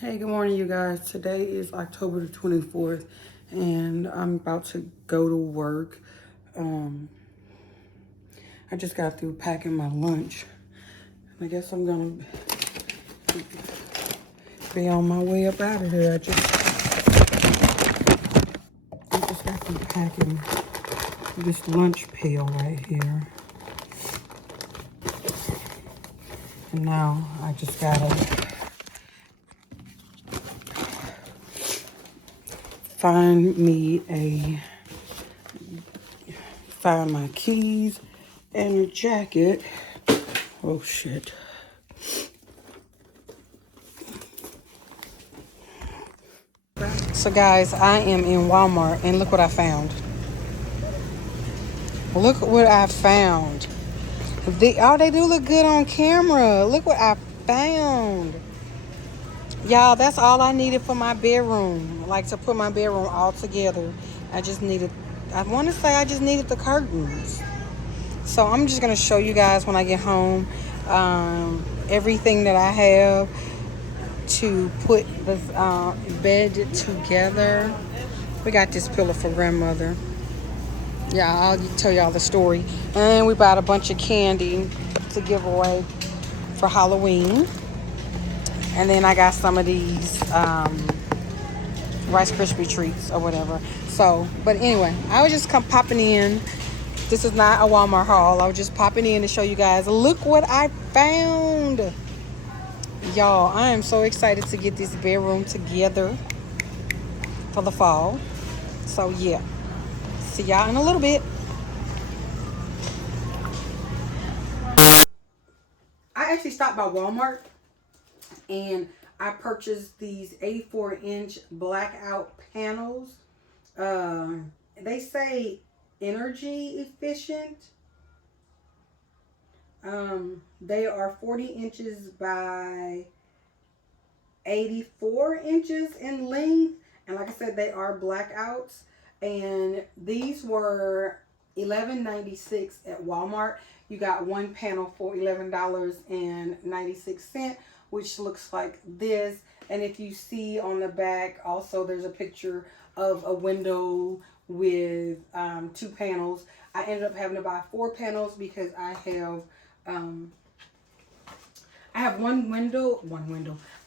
Hey, good morning, you guys. Today is October the 24th, and I'm about to go to work. I just got through packing my lunch. I guess I'm gonna be on my way up out of here. I just got through packing this lunch pail right here. And now I just gotta find my keys and a jacket. Oh shit. So guys, I am in Walmart and look what I found. Look what I found. They do look good on camera. Look what I found. Y'all, that's all I needed for my bedroom. Like to put my bedroom all together. I just needed the curtains. So I'm just going to show you guys when I get home everything that I have to put the bed together. We got this pillow for grandmother. Yeah, I'll tell y'all the story. And we bought a bunch of candy to give away for Halloween. And then I got some of these Rice Krispie treats or whatever. So, but anyway, I was just popping in. This is not a Walmart haul. I was just popping in to show you guys. Look what I found. Y'all, I am so excited to get this bedroom together for the fall. So, yeah. See y'all in a little bit. I actually stopped by Walmart and I purchased these 84-inch blackout panels. They say energy efficient. They are 40 inches by 84 inches in length. And like I said, they are blackouts. And these were $11.96 at Walmart. You got one panel for $11.96, which looks like this. And if you see on the back, also there's a picture of a window with two panels. I ended up having to buy 4 panels because I have one window.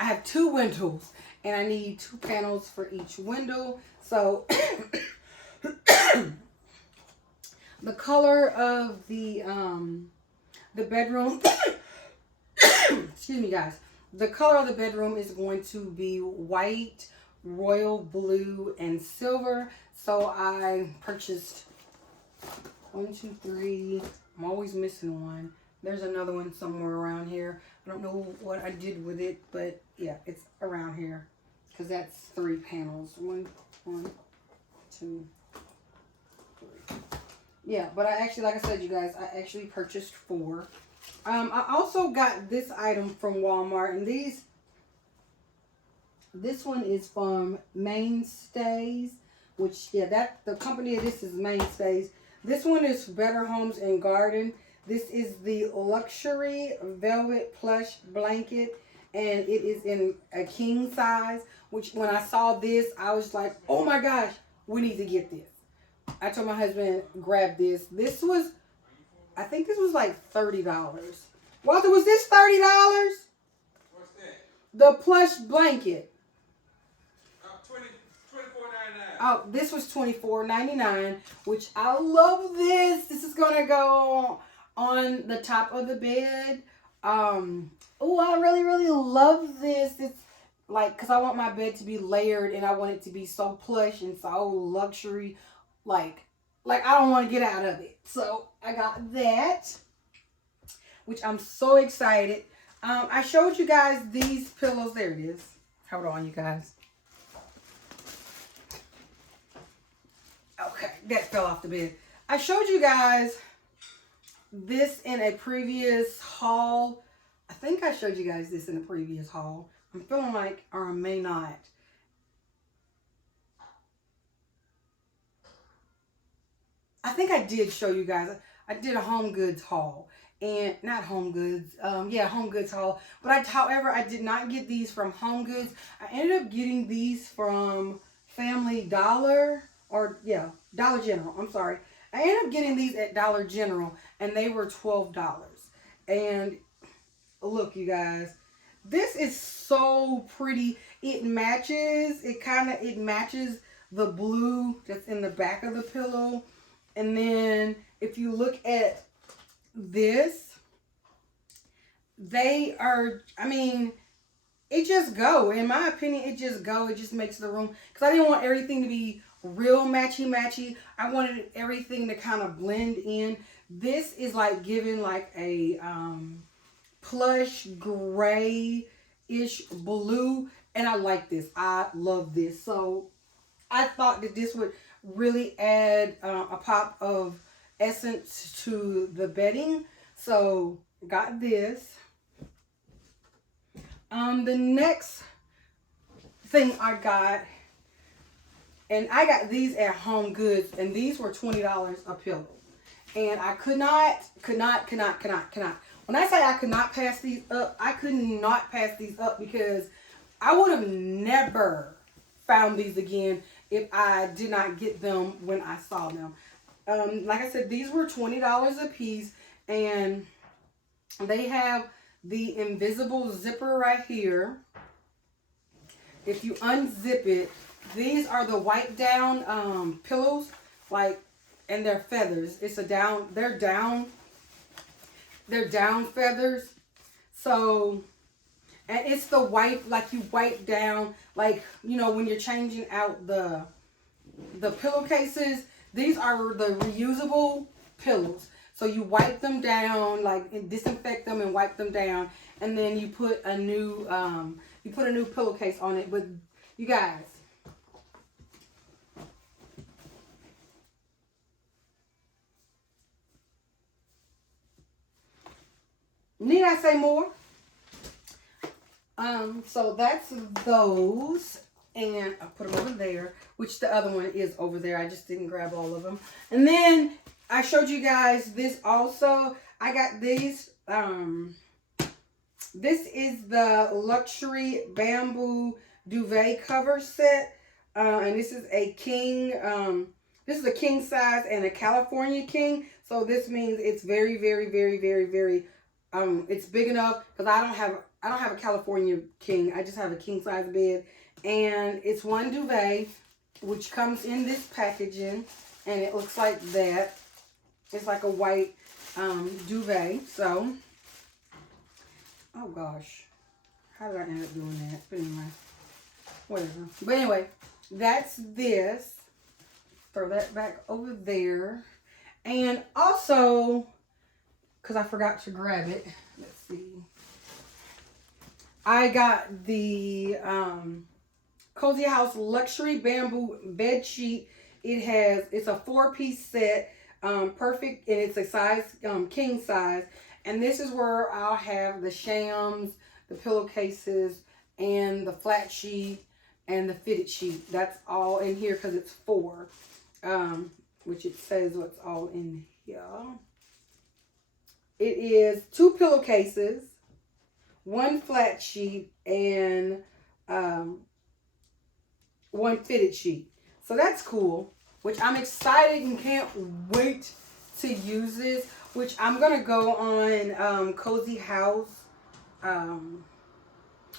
I have 2 windows and I need 2 panels for each window. So the color of the bedroom, excuse me guys, the color of the bedroom is going to be white, royal blue, and silver. So I purchased 1, 2, 3. I'm always missing one. There's another one somewhere around here. I don't know what I did with it, but yeah, it's around here because that's 3 panels. 1, 2, 3. Yeah, but I actually, like I said, you guys, I actually purchased 4. I also got this item from Walmart, and this one is from Mainstays, which, yeah, the company of this is Mainstays. This one is Better Homes and Garden. This is the luxury velvet plush blanket, and it is in a king size, which when I saw this, I was like, oh my gosh, we need to get this. I told my husband, grab this. I think this was like $30. Walter, was this $30? What's that? The plush blanket. $24.99. Oh, this was $24.99, which I love this. This is going to go on the top of the bed. Oh, I really, really love this. It's like, because I want my bed to be layered and I want it to be so plush and so luxury. Like I don't want to get out of it. So I got that, which I'm so excited. I showed you guys these pillows. There it is. Hold on, you guys. Okay, that fell off the bed. I showed you guys this in a previous haul. I think I showed you guys this in a previous haul. I'm feeling like, or I may not. I think I did show you guys. I did a Home Goods haul. And not Home Goods, yeah, Home Goods haul. But however, I did not get these from Home Goods. I ended up getting these from Family Dollar, or yeah, Dollar General. I'm sorry. I ended up getting these at Dollar General, and they were $12. And look, you guys, this is so pretty. It matches. It matches the blue that's in the back of the pillow. And then if you look at this, they are, I mean, it just go. In my opinion, it just go. It just makes the room, because I didn't want everything to be real matchy-matchy. I wanted everything to kind of blend in. This is like giving like a plush gray-ish blue, and I like this. I love this. So I thought that this would really add a pop of essence to the bedding. So got this. The next thing I got, and I got these at Home Goods, and these were $20 a pillow. And I could not. When I say I could not pass these up, I could not pass these up, because I would have never found these again if I did not get them when I saw them. Like I said, these were $20 a piece, and they have the invisible zipper right here. If you unzip it, these are the wipe down pillows, like, and they're feathers. It's a down, they're down feathers. So, and it's the wipe, like you wipe down, like, you know, when you're changing out the pillowcases. These are the reusable pillows. So you wipe them down, like, and disinfect them and wipe them down, and then you put a new pillowcase on it. But you guys, need I say more? So that's those, and I put them over there, which the other one is over there. I just didn't grab all of them. And then I showed you guys this also. I got these. This is the luxury bamboo duvet cover set, and this is a king. This is a king size and a California king. So this means it's very, very, very, very, very. It's big enough, because I don't have a California king. I just have a king size bed, and it's one duvet, which comes in this packaging, and it looks like that. It's like a white duvet. So, oh gosh, how did I end up doing that? But anyway, whatever. But anyway, that's this. Throw that back over there. And also, because I forgot to grab it, let's see. I got the Cozy House Luxury Bamboo Bed Sheet. It's a 4-piece set, perfect, and it's a size, king size. And this is where I'll have the shams, the pillowcases, and the flat sheet, and the fitted sheet. That's all in here, because it's 4, which it says what's all in here. It is 2 pillowcases, 1 flat sheet, and 1 fitted sheet. So that's cool, which I'm excited and can't wait to use this, which I'm going to go on Cozy House. I'm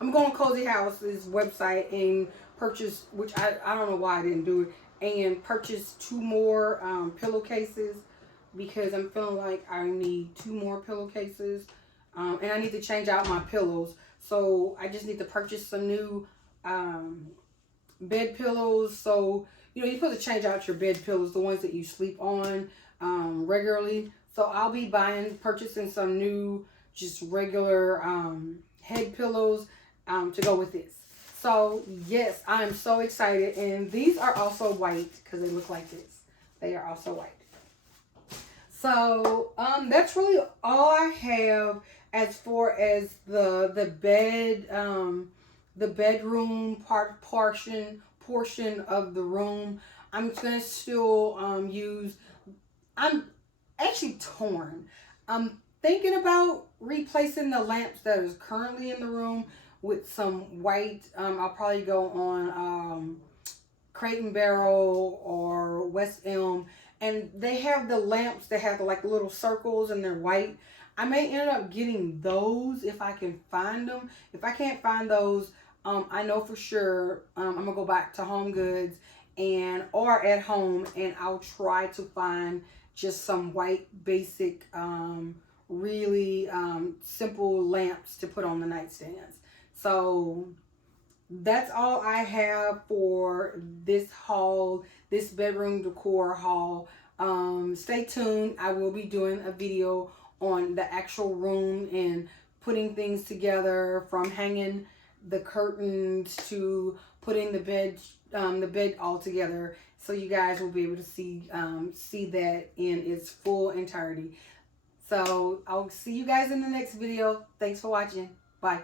going to Cozy House's website and purchase, which I don't know why I didn't do it, and purchase 2 more pillowcases, because I'm feeling like I need 2 more pillowcases. And I need to change out my pillows. So I just need to purchase some new bed pillows. So, you know, you're supposed to change out your bed pillows, the ones that you sleep on regularly. So I'll be purchasing some new, just regular head pillows to go with this. So, yes, I'm so excited. And these are also white, because they look like this. They are also white. So, that's really all I have as far as the bed, the bedroom portion of the room. I'm gonna still use. actually torn. I'm thinking about replacing the lamps that is currently in the room with some white. I'll probably go on Crate and Barrel or West Elm, and they have the lamps that have like little circles and they're white. I may end up getting those if I can find them. If I can't find those, I know for sure I'm gonna go back to Home Goods and or at home, and I'll try to find just some white basic really simple lamps to put on the nightstands. So that's all I have for this haul, this bedroom decor haul. Stay tuned. I will be doing a video on the actual room and putting things together, from hanging the curtains to putting the bed all together, so you guys will be able to see that in its full entirety. So I'll see you guys in the next video. Thanks for watching. Bye.